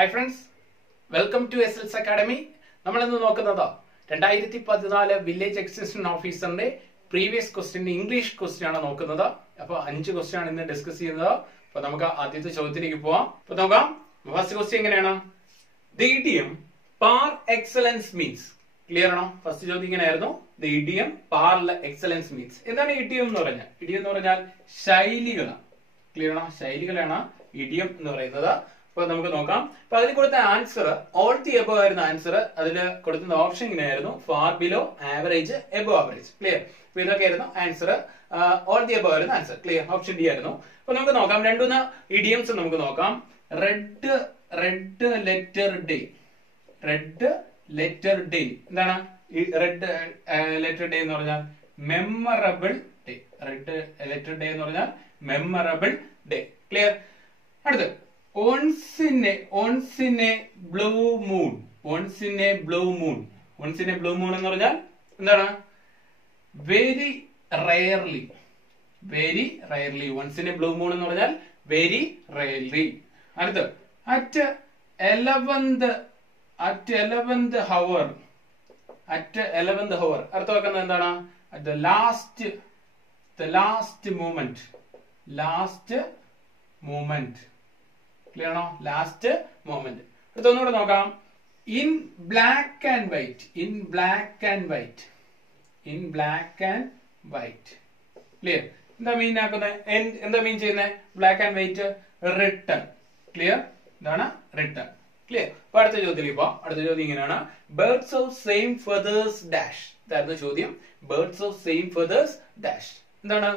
Hi friends, welcome to SLS Academy. നമ്മൾ ഇന്ന് നോക്കുന്നത് 2014 വില്ലേജ് എക്സ്റ്റൻഷൻ ഓഫീസറിന്റെ പ്രീവിയസ് ക്വസ്റ്റ്യൻ ഇംഗ്ലീഷ് ക്വസ്റ്റ്യൻ ആണ് നോക്കുന്നത്. അപ്പോൾ 5 ക്വസ്റ്റ്യൻ ആണ് ഇന്ന് ഡിസ്കസ് ചെയ്യുന്നത്. അപ്പോൾ നമുക്ക് ആദ്യത്തെ ചോദ്യത്തിലേക്ക് പോവാം. അപ്പോൾ നോക്കാം. ഫസ്റ്റ് ക്വസ്റ്റ്യൻ എങ്ങനെയാണ്? The idiom par excellence means. Clear ആണോ? ഫസ്റ്റ് ചോദ്യം ഇങ്ങനെയായിരുന്നു. The idiom par excellence means. എന്താണ് idiom എന്ന് പറഞ്ഞാൽ? idiom എന്ന് പറഞ്ഞാൽ ശൈലികളാണ്. ക്ലിയർ ആണോ? ശൈലികളാണ് idiom എന്ന് പറയുന്നത്. അപ്പോൾ നമുക്ക് നോക്കാം. അപ്പൊ അതിൽ കൊടുത്ത ആൻസർ ഓൾ ദി എബോ ആയിരുന്നു ആൻസർ. അതിൽ കൊടുക്കുന്ന ഓപ്ഷൻ ഇങ്ങനെയായിരുന്നു: far below, average, above average. Clear. അപ്പൊ ഇതൊക്കെ ആയിരുന്നു ആൻസർ. ഓൾ ദി എബോ ആയിരുന്നു ആൻസർ. ക്ലിയർ. ഓപ്ഷൻ ഡി ആയിരുന്നു. അപ്പൊ നമുക്ക് നോക്കാം. രണ്ടുമൂന്ന് ഇഡിയംസ് നമുക്ക് നോക്കാം. Red letter day. Red letter day എന്താണ്? റെഡ് ലെറ്റർ ഡേ എന്ന് പറഞ്ഞാൽ memorable day. Red letter day എന്ന് പറഞ്ഞാൽ മെമ്മറബിൾ ഡേ. ക്ലിയർ. അടുത്ത് once in a blue moon. once in a blue moon. once in a blue moon എന്ന് പറഞ്ഞാൽ എന്താണ്? very rarely. very rarely. once in a blue moon എന്ന് പറഞ്ഞാൽ very rarely. അടുത്ത് at 11th hour. at 11th hour അർത്ഥമാക്കുന്നത് എന്താണ്? at the last moment. Clear ആണോ? Last moment. അടുത്തൊന്നുകൂടെ നോക്കാം. In black and white. In black and white. In black and white. Clear. എന്താ mean ആക്കുന്നത്? എന്താ മീൻ ചെയ്യുന്നത്? Black and white written. Clear. ഇതാണ് റിട്ടൺ. ക്ലിയർ. അപ്പൊ അടുത്ത ചോദ്യത്തിലേക്ക് പോവാം. അടുത്ത ചോദ്യം ഇങ്ങനെയാണ്: birds of same feathers dash. ഇതായിരുന്നു ചോദ്യം. Birds of same feathers dash. എന്താണ്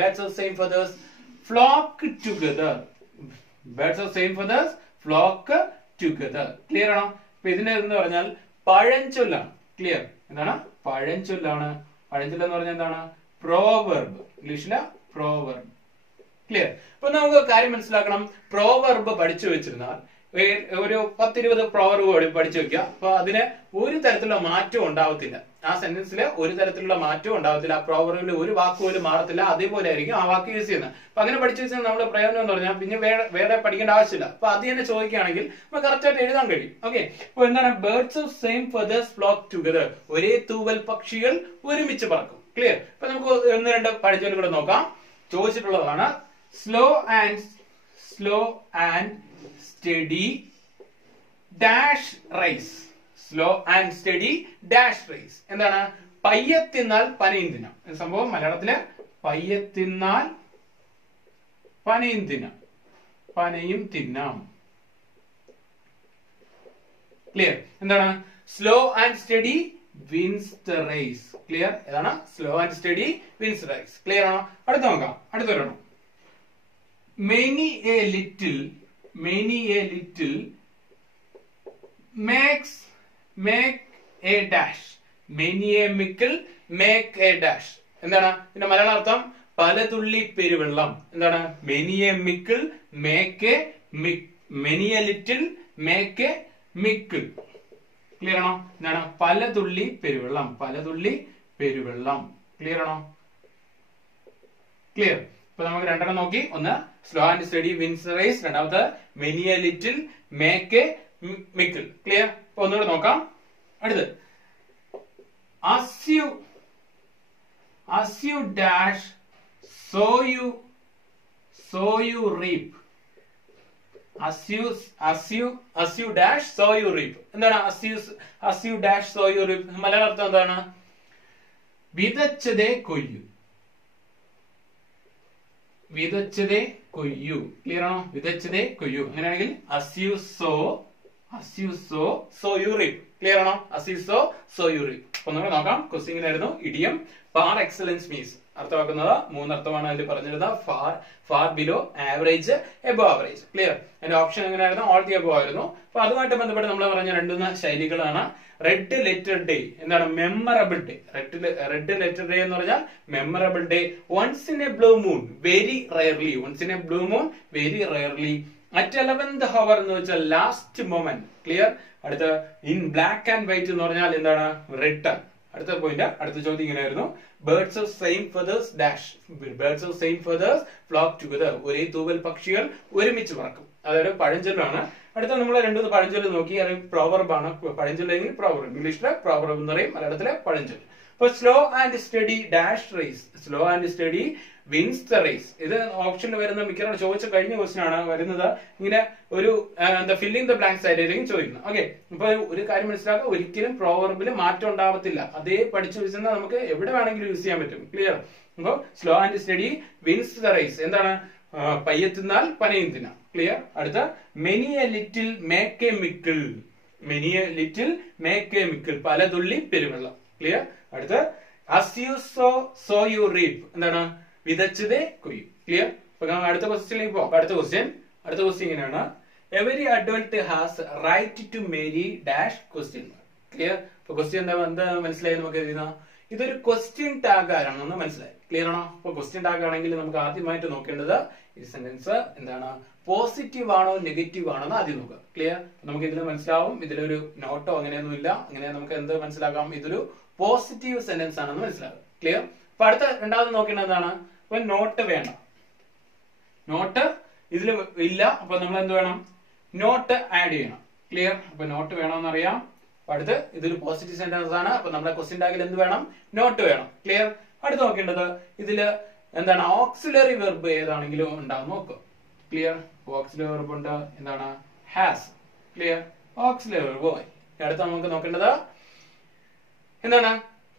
birds of same feathers? Flock together. Birds of same feathers flock together. Clear ആണോ? അപ്പൊ ഇതിന്റെ എന്ന് പറഞ്ഞാൽ പഴഞ്ചൊല്ലാണ്. ക്ലിയർ. എന്താണ്? പഴഞ്ചൊല്ലാണ്. പഴഞ്ചൊല്ല് എന്ന് പറഞ്ഞാൽ എന്താണ്? പ്രോവർബ്. ഇംഗ്ലീഷിലെ പ്രോവർബ്. ക്ലിയർ. അപ്പൊ നമുക്ക് കാര്യം മനസ്സിലാക്കണം. പ്രോവർബ് പഠിച്ചു വെച്ചിരുന്നാൽ ഒരു 10-20 പ്രോവർബ് പഠിച്ചു വെക്കുക. അപ്പൊ അതിന് ഒരു തരത്തിലുള്ള മാറ്റവും ഉണ്ടാവത്തില്ല. ആ സെന്റൻസില് ഒരു തരത്തിലുള്ള മാറ്റവും ഉണ്ടാവത്തില്ല. ആ പ്രോവർബിൽ ഒരു വാക്ക് പോലും മാറത്തില്ല. അതേപോലെ ആയിരിക്കും ആ വാക്ക് യൂസ് ചെയ്യുന്നത്. അപ്പൊ അങ്ങനെ പഠിച്ചു വെച്ചാൽ നമ്മുടെ പ്രയോജനം എന്ന് പറഞ്ഞാൽ പിന്നെ വേറെ പഠിക്കേണ്ട ആവശ്യമില്ല. അപ്പൊ അത് തന്നെ ചോദിക്കുകയാണെങ്കിൽ നമുക്ക് കറക്റ്റ് ആയിട്ട് എഴുതാൻ കഴിയും. ഓക്കെ. അപ്പൊ എന്താണ്? Birds of same feathers flock together. ഒരേ തൂവൽ പക്ഷികൾ ഒരുമിച്ച് പറക്കും. ക്ലിയർ. അപ്പൊ നമുക്ക് 1-2 പഠിച്ചവരും കൂടെ നോക്കാം. ചോദിച്ചിട്ടുള്ളതാണ്. Slow and steady dash rise. Slow and steady dash rise. എന്താണ്? പയ്യത്തിന്നാൽ പനയും തിന്നാം. സംഭവം മലയാളത്തില് പയ്യത്തിന്നാൽ പനയും തിന്നാം. പനയും തിന്നാം. ക്ലിയർ. എന്താണ്? Slow and steady wins the rise. Clear. ഏതാണ്? Slow and steady wins rise. Clear ആണോ? അടുത്ത് നോക്കാം. അടുത്ത ഒരെണ്ണം. Many a little make a dash. Many a mickle make a dash. എന്താണ് ഇതിന്റെ മലയാള അർത്ഥം? പല തുള്ളി പെരുവെള്ളം. എന്താണ്? Many a mickle make a many a little make a mickle. Clear ആണോ? എന്താണ്? പല തുള്ളി പെരുവെള്ളം. പല തുള്ളി പെരുവെള്ളം. ക്ലിയർ ആണോ? ക്ലിയർ. ഇപ്പൊ നമുക്ക് 2 നോക്കി. ഒന്ന് slow and steady wins race. രണ്ടാമത്തെ many a little make a mickle. Clear. ഇപ്പൊ ഒന്നുകൂടെ നോക്കാം. അടുത്ത് as you dash so you reap. as you dash so you reap. എന്താണ്? as you dash so you reap. മലയാള അർത്ഥം എന്താണ്? വിതച്ചതേ കൊയ്യു. വിതച്ചതേ കൊയ്യു. ക്ലിയർ ആണോ? വിതച്ചതേ കൊയ്യു. അങ്ങനെയാണെങ്കിൽ as you sow so you reap. Clear ആണോ? as you sow so you reap. അപ്പൊ നമ്മൾ നോക്കാം. Question ആയിരുന്നു ഇഡിയം par excellence means. അർത്ഥമാക്കുന്നത് 3 അർത്ഥമാണ് അതിൽ പറഞ്ഞിരുന്നത്: far below, average, above average. Clear. അതിന്റെ ഓപ്ഷൻ എങ്ങനെയായിരുന്നു? ഓൾ ദി എബോ ആയിരുന്നു. അപ്പൊ അതുമായിട്ട് ബന്ധപ്പെട്ട് നമ്മൾ പറഞ്ഞ 2 ശൈലികളാണ്. റെഡ് ലെറ്റർ ഡേ എന്താണ്? Memorable day. Red letter day എന്ന് പറഞ്ഞാൽ memorable day. Once in a blue moon very rarely. Once in a blue moon very rarely. At 11th hour എന്ന് വെച്ചാൽ ലാസ്റ്റ് മൊമെന്റ്. ക്ലിയർ. അടുത്ത ഇൻ ബ്ലാക്ക് ആൻഡ് വൈറ്റ് എന്ന് പറഞ്ഞാൽ എന്താണ്? Written. അടുത്ത point. അടുത്ത ചോദ്യം ഇങ്ങനെയായിരുന്നു: birds of same feathers dash birds of same feathers flock together. ഒരേ തൂവൽ പക്ഷികൾ ഒരുമിച്ച് പറക്കും. അതൊരു പഴഞ്ചൊല്ലാണ്. അടുത്ത നമ്മൾ രണ്ടു പഴഞ്ചൊല്ല് നോക്കി. അത് പ്രോവർബാണ്. പഴഞ്ചൊല്ലെങ്കിൽ പ്രോവർബ്, ഇംഗ്ലീഷിലെ പ്രോവർബ് എന്ന് പറയും, മലയാളത്തിലെ പഴഞ്ചൊല്ല്. അപ്പൊ slow and steady dash race, slow and steady wins the race. ഇത് ഓപ്ഷനിൽ വരുന്ന മിക്കവാറും ചോദിച്ച കഴിഞ്ഞ ക്വസ്റ്റ്യൻ ആണ് വരുന്നത്. ഇങ്ങനെ ഒരു എന്താ ഫില്ലിംഗ് ദ ബ്ലാങ്ക്സ് ആയിരിക്കും ചോദിക്കുന്നത്. ഓക്കെ, അപ്പൊ ഒരു കാര്യം മനസ്സിലാക്കുക, ഒരിക്കലും പ്രോവർബിൽ മാറ്റം ഉണ്ടാവത്തില്ല. അതേ പഠിച്ചു വെച്ചാൽ നമുക്ക് എവിടെ വേണമെങ്കിലും യൂസ് ചെയ്യാൻ പറ്റും. ക്ലിയർ? അപ്പൊ slow and steady wins the race എന്താണ്? പയ്യെത്തിന്നാൽ പനയും തിന്നാം. ക്ലിയർ? അടുത്ത many a little make a mickle, many a little make a mickle, പല തുള്ളി പെരുവെള്ളം. ക്ലിയർ? അടുത്ത as you sow so you reap, എന്താണ്? വിതച്ചതേ കൊയ്യും. ക്ലിയർ? അപ്പൊ അടുത്ത ക്വസ്റ്റ്യനിലേക്ക് പോകാം. അടുത്ത ക്വസ്റ്റ്യൻ ഇങ്ങനെയാണ്, every adult has right to marry dash question. Clear? അപ്പൊ ക്വസ്റ്റ്യൻ എന്താ മനസ്സിലായി? നമുക്ക് എഴുതുന്ന ഇതൊരു ക്വസ്റ്റ്യൻ ടാഗ് ആരാണെന്ന് മനസ്സിലായി. ക്ലിയർ ആണോ? അപ്പൊ ക്വസ്റ്റ്യൻ ടാഗ് ആണെങ്കിൽ നമുക്ക് ആദ്യമായിട്ട് നോക്കേണ്ടത് ഈ സെന്റൻസ് എന്താണ്, പോസിറ്റീവ് ആണോ നെഗറ്റീവ് ആണോ എന്ന് ആദ്യം നോക്കുക. ക്ലിയർ? നമുക്ക് ഇതിൽ മനസ്സിലാവും ഇതിലൊരു നോട്ടോ അങ്ങനെയൊന്നും ഇല്ല. അങ്ങനെ നമുക്ക് എന്ത് മനസ്സിലാക്കാം, ഇതൊരു പോസിറ്റീവ് സെന്റൻസ് ആണെന്ന് മനസ്സിലാകും. ക്ലിയർ? അപ്പൊ അടുത്ത രണ്ടാമത് നോക്കേണ്ടതാണ്, അപ്പൊ നോട്ട് വേണ്ട, നോട്ട് ഇതിൽ ഇല്ല. അപ്പൊ നമ്മൾ എന്ത് വേണം, നോട്ട് ആഡ് ചെയ്യണം. ക്ലിയർ? അപ്പൊ നോട്ട് വേണമെന്ന് അറിയാം. അടുത്ത് ഇതൊരു പോസിറ്റീവ് സെന്റൻസ് ആണ്. അപ്പൊ നമ്മുടെ ക്വസ്റ്റ്യൻ ടാഗിൽ എന്ത് വേണം, നോട്ട് വേണം. ക്ലിയർ? അടുത്ത് നോക്കേണ്ടത് ഇതില് എന്താണ്, ഓക്സിലറി വെർബ് ഏതാണെങ്കിലും ഉണ്ടാവും നോക്കുക. ക്ലിയർ? ഓക്സിലറി വെർബ് ഉണ്ട്, എന്താണ്, ഹാസ്. ക്ലിയർ? Auxiliary verb. അടുത്ത നമുക്ക് നോക്കേണ്ടത് എന്താണ്,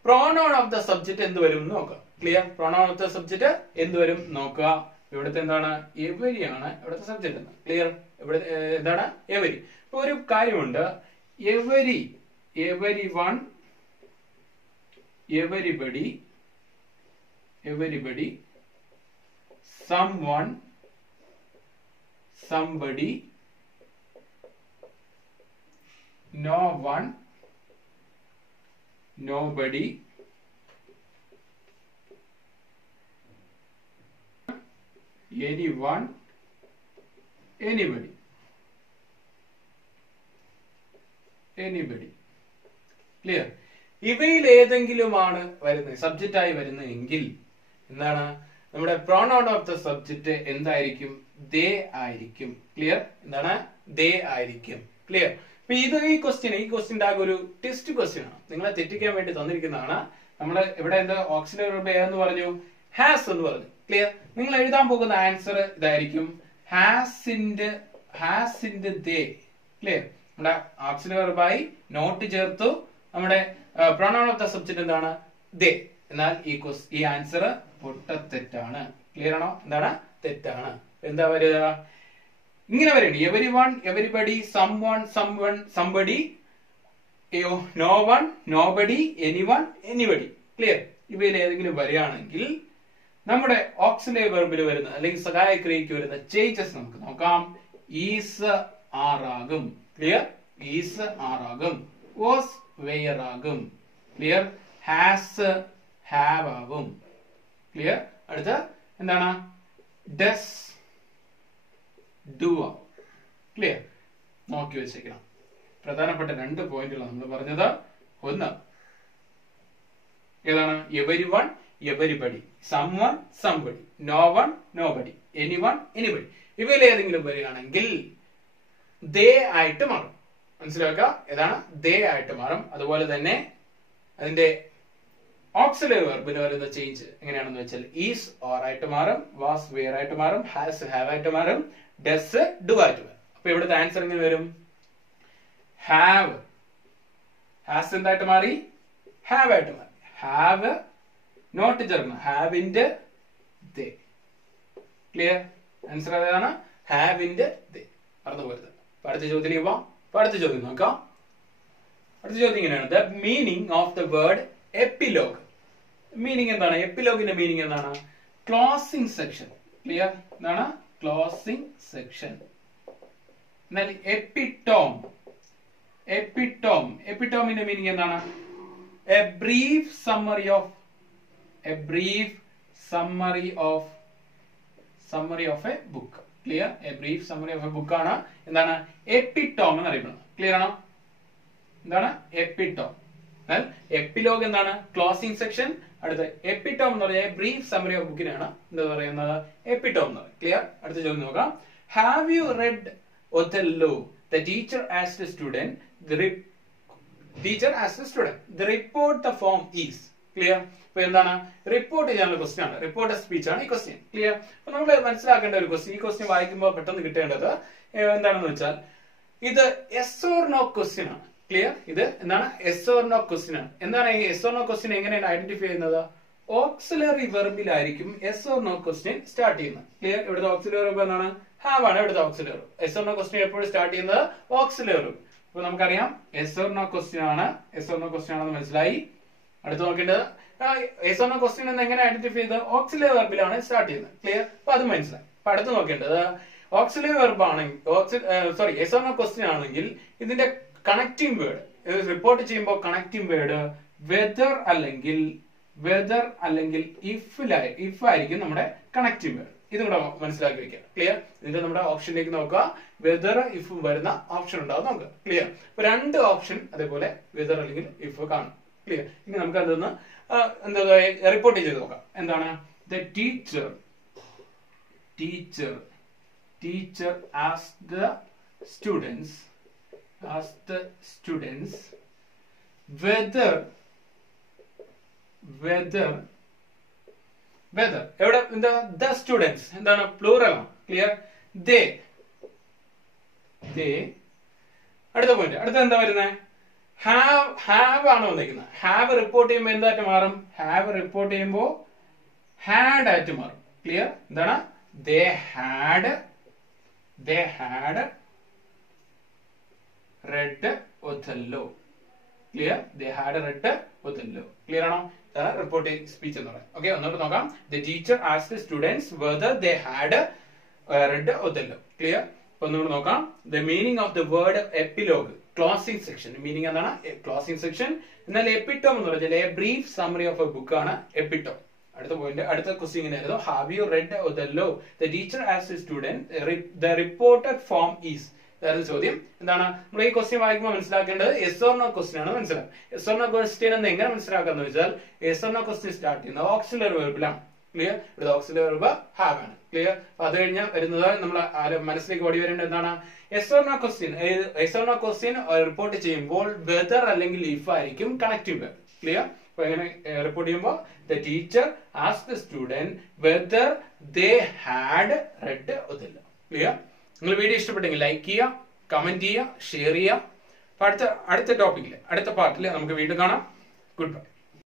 പ്രോനൗൺ ഓഫ് ദ സബ്ജക്ട് എന്ത് വരും എന്ന് നോക്കുക. Clear? Pronoun of the subject എന്ത് വരും നോക്കുക. ഇവിടുത്തെ എന്താണ്, എവരി ആണ് ഇവിടുത്തെ സബ്ജക്ട്. ക്ലിയർ? ഇവിടെ എന്താണ്, എവരി. ഇപ്പൊ ഒരു കാര്യമുണ്ട്, every, every one, everybody, everybody, someone, somebody, no one, nobody, anyone, anybody, anybody. Clear? ഇവയിൽ ഏതെങ്കിലുമാണ് വരുന്നത് സബ്ജക്റ്റ് ആയി വരുന്നതെങ്കിൽ എന്താണ്, നമ്മുടെ പ്രോനൗൺ ഓഫ് ദ സബ്ജക്റ്റ് എന്തായിരിക്കും, ദേ ആയിരിക്കും. ക്ലിയർ? എന്താണ്, ദേ ആയിരിക്കും. ക്ലിയർ? അപ്പൊ ഇത് ഈ ക്വസ്റ്റ്യൻ ടാഗ് ഒരു ടെസ്റ്റ് ക്വസ്റ്റ്യൻ ആണ്, നിങ്ങളെ തെറ്റിക്കാൻ വേണ്ടി തന്നിരിക്കുന്നതാണ്. നമ്മൾ ഇവിടെ എന്താ ഓക്സിലറി വെർബ് എന്ന് പറഞ്ഞു, ഹാസ് എന്ന് പറഞ്ഞു. ക്ലിയർ? നിങ്ങൾ എഴുതാൻ പോകുന്ന ആൻസർ ഇതായിരിക്കും, ഹാസിന്റെ ദേ. ക്ലിയർ? നമ്മുടെ ഓക്സിലറി വെർബായി നോട്ട് ചേർത്തു, നമ്മുടെ പ്രോനൗൺ ഓഫ് ദ സബ്ജക്റ്റ് എന്താണ്, ദേ. എന്നാൽ ഈ ആൻസർ പൊട്ടത്തെറ്റാണ്. ക്ലിയർ ആണോ? എന്താണ്, തെറ്റാണ്. എന്താ വരിക, ഇങ്ങനെ വരേണ്ടി, every one, everybody, someone, somebody, no one, nobody, anyone, anybody. Clear? ഇവയിൽ ഏതെങ്കിലും വരികയാണെങ്കിൽ നമ്മുടെ ഓക്സിലറി വെർബിൽ വരുന്ന അല്ലെങ്കിൽ സഹായ ക്രിയയ്ക്ക് വരുന്ന ചേഞ്ചസ് നമുക്ക് നോക്കാം. ഈസ് ആറാകും. ക്ലിയർ? ഈസ് ആറാകും. വാസ് വെയർ ആകും. ക്ലിയർ? ഹാസ് ഹാവ് ആകും. ക്ലിയർ? അടുത്ത എന്താണ്, ഡസ് ഡു ആകും. ക്ലിയർ? നോക്കി വെച്ചേക്കണം. പ്രധാനപ്പെട്ട രണ്ട് പോയിന്റുകളാണ് നമ്മൾ പറഞ്ഞത്. ഒന്ന് ഏതാണ്, every one, everybody, someone, somebody, no one, nobody, anyone, anybody. ഇവയിൽ ഏതെങ്കിലും വരികയാണെങ്കിൽ ദേ ആയിട്ട് മാറും. മനസ്സിലാക്കുക, ഏതാണ്, ദേ ആയിട്ട് മാറും. അതുപോലെ തന്നെ അതിന്റെ ഓക്സിലറി വെർബിന് വരുന്ന ചേഞ്ച് എങ്ങനെയാണെന്ന് വെച്ചാൽ ഈസ് ഓർ ആയിട്ട് മാറും, വാസ് വെയർ ആയിട്ട് മാറും, ഹാസ് ഹാവ് ആയിട്ട് മാറും, ഡസ് ഡു ആയിട്ട് മാറും. അപ്പൊ ഇവിടുത്തെ ആൻസർ എങ്ങനെ വരും, ഹാവ്. ഹാസ് എന്തായിട്ട് മാറി, ഹാവ് ആയിട്ട് മാറി. ഹാവ് നോട്ട് ചേർന്ന് ഹാവിന്റെ ദേ. ക്ലിയർ? ആൻസർ ഏതാണ്, ഹാവിന്റെ ദേ. മറന്നുപോയത്. അടുത്ത ചോദ്യത്തിലേക്ക് പോവാം. അടുത്ത ചോദ്യം നോക്കാം. അടുത്ത ചോദ്യം ഇങ്ങനെയാണ്, the meaning of the word epilogue. Meaning എന്താണ്, എപ്പിലോഗിന്റെ മീനിങ് എന്താണ്, ക്ലോസിംഗ് സെക്ഷൻ. ക്ലിയർ? എന്താണ്, ക്ലോസിംഗ് സെക്ഷൻ. എന്നാൽ എപ്പിറ്റോം, എപ്പിറ്റോമിന്റെ മീനിങ് എന്താണ്, A brief summary of, A brief summary of A book. Clear? A brief summary of A book ആണ് എന്താണ്, എപ്പിറ്റോം എന്ന് അറിയപ്പെടുന്നത്. Clear ആണോ? എന്താണ് എപ്പിറ്റോം. എന്നാൽ എപ്പിലോഗ് എന്താണ്, ക്ലോസിംഗ് സെക്ഷൻ. അടുത്ത എപ്പിറ്റോം എന്ന് പറഞ്ഞാൽ ബ്രീഫ് സമറി ഓഫ് ബുക്കിനാണ് എന്താ പറയുന്നത് എപ്പിറ്റോം എന്ന് പറയുന്നത്. ക്ലിയർ? അടുത്ത ചോദ്യം നോക്കാം. Have you read Othello? The teacher asked the student. The report the form is. Clear? ഇപ്പൊ എന്താണ് റിപ്പോർട്ട് ചെയ്യാനുള്ള ക്വസ്റ്റ്യൻ ആണ്, റിപ്പോർട്ട് സ്പീച്ച് ആണ് ഈ ക്വസ്റ്റ്യൻ. ക്ലിയർ? അപ്പൊ നമ്മൾ മനസ്സിലാക്കേണ്ട ഒരു ക്വസ്റ്റ്യൻ, ഈ ക്വസ്റ്റ്യൻ വായിക്കുമ്പോൾ പെട്ടെന്ന് കിട്ടേണ്ടത് എന്താണെന്ന് വെച്ചാൽ ഇത് എസ് ഓർ നോ ക്വസ്റ്റ്യൻ ആണ്. ക്ലിയർ? ഇത് എന്താണ് എസ് ഓർ നോ ക്വസ്റ്റ്യൻ ആണ്. എന്താണ് ഈ എസ് ഓർ നോ ക്വസ്റ്റ്യൻ എങ്ങനെയാണ് ഐഡന്റിഫൈ ചെയ്യുന്നത്? ഓക്സിലറി വെർബിലായിരിക്കും yes or no question start ചെയ്യുന്നത്. ക്ലിയർ? ഇവിടുത്തെ ഓക്സിലറി വെർബ് എന്താണ്? ഹാവ് ആണ് ഇവിടുത്തെ auxiliary. Yes or no question എപ്പോഴും സ്റ്റാർട്ട് ചെയ്യുന്നത് ഓക്സിലറി. അപ്പൊ നമുക്കറിയാം എസ് ഓർ നോ ക്വസ്റ്റ്യൻ ആണ്, എസ് ഓർ നോ ക്വസ്റ്റ്യൻ ആണെന്ന് മനസ്സിലായി. അടുത്ത് നോക്കേണ്ടത് എസ് ഓർ നോ ക്വസ്റ്റ്യൻ എന്ന് എങ്ങനെ ഐഡന്റിഫൈ ചെയ്ത് ഓക്സിലറി വെർബിലാണ് സ്റ്റാർട്ട് ചെയ്യുന്നത്. ക്ലിയർ? അപ്പൊ അത് മനസ്സിലായി. അപ്പൊ അടുത്ത് നോക്കേണ്ടത് ഓക്സിലറി വെർബ് ആണെങ്കിൽ എസ് ഓർ നോ ക്വസ്റ്റ്യൻ ആണെങ്കിൽ ഇതിന്റെ കണക്റ്റിംഗ് വേർഡ് റിപ്പോർട്ട് ചെയ്യുമ്പോൾ കണക്റ്റിംഗ് വേർഡ് വെദർ അല്ലെങ്കിൽ ഇഫ് ആയിരിക്കും നമ്മുടെ കണക്റ്റിംഗ് വേർഡ്. ഇതും കൂടെ മനസ്സിലാക്കി വെക്കുക. ക്ലിയർ? ഇതിന്റെ നമ്മുടെ ഓപ്ഷനിലേക്ക് നോക്കുക. വെദർ ഇഫ് വരുന്ന ഓപ്ഷൻ ഉണ്ടാവും നോക്കുക. ക്ലിയർ? ഇപ്പൊ രണ്ട് ഓപ്ഷൻ അതേപോലെ വെദർ അല്ലെങ്കിൽ ഇഫ് കാണും. ക്ലിയർ? ഇനി നമുക്ക് അതൊന്ന് എന്താ റിപ്പോർട്ട് ചെയ്ത് നോക്കാം. എന്താണ്? The teacher asked the students whether എവിടെ എന്താ the students എന്താണ് പ്ലൂറൽ ആണ്. ക്ലിയർ? they അടുത്ത പോയിന്റ്. അടുത്ത എന്താ വരുന്നത്? ഹാവ് ആണ് വന്നിരിക്കുന്നത്. ഹാവ് റിപ്പോർട്ട് ചെയ്യുമ്പോൾ എന്തായിട്ട് മാറും? ഹാവ് റിപ്പോർട്ട് ചെയ്യുമ്പോൾ ഹാഡ് ആയിട്ട് മാറും. ക്ലിയർ? എന്താണ്? they had read Othello. Clear? They had read Othello. Clear ആണോ? റിപ്പോർട്ടിംഗ് സ്പീച്ച് എന്ന് പറയാം. ഓക്കെ, ഒന്നുകൂടെ നോക്കാം. The teacher asked the students whether they had read Othello. Clear? ഒന്നുകൂടെ നോക്കാം. The meaning of the word epilogue. Closing section. Meaning എന്താണ്? Closing section. എന്നാൽ എപ്പിറ്റോം എന്ന് പറഞ്ഞാൽ a brief summary of a book ആണ് എപ്പിറ്റോം. അടുത്ത പോയിന്റ്, അടുത്ത ക്വസ്റ്റ്യൻ ഇങ്ങനെയായിരുന്നു. Have you red Othello? The teacher asked the student. The reported form is. അതായത് ചോദ്യം എന്താണ്? നമ്മൾ ഈ ക്വസ്റ്റ്യൻ വായിക്കുമ്പോൾ മനസ്സിലാക്കേണ്ടത് എസ് ഓർ നോ ക്വസ്റ്റ്യൻ ആണ് മനസ്സിലാക്കുക. എസ് ഓർ നോ ക്വസ്റ്റ്യൻ എന്ന് എങ്ങനെ മനസ്സിലാക്കാന്ന് വെച്ചാൽ yes or no question start ചെയ്യുന്നത് ഓക്സിലറി വെർബിലാണ്. ക്ലിയർ? ഇവിടെ ഓക്സിലറി വെർബ് ഹാവ് ആണ്. ക്ലിയർ? അപ്പൊ അത് കഴിഞ്ഞാൽ വരുന്നത് നമ്മൾ മനസ്സിലേക്ക് ഓടി വരേണ്ടത് എന്താണ്? Yes or no question report ചെയ്യുമ്പോൾ വെദർ അല്ലെങ്കിൽ ഇഫ് ആയിരിക്കും കണക്റ്റീവ് വേർഡ്. ക്ലിയർ? അപ്പൊ എങ്ങനെ റിപ്പോർട്ട് ചെയ്യുമ്പോൾ the teacher asked the student whether they had read Othello. Clear? നിങ്ങൾ വീഡിയോ ഇഷ്ടപ്പെട്ടെങ്കിൽ ലൈക്ക് ചെയ്യുക, കമന്റ് ചെയ്യുക, ഷെയർ ചെയ്യുക. അടുത്ത ടോപ്പിക്കിൽ അടുത്ത പാർട്ടിൽ നമുക്ക് വീണ്ടും കാണാം. Good bye.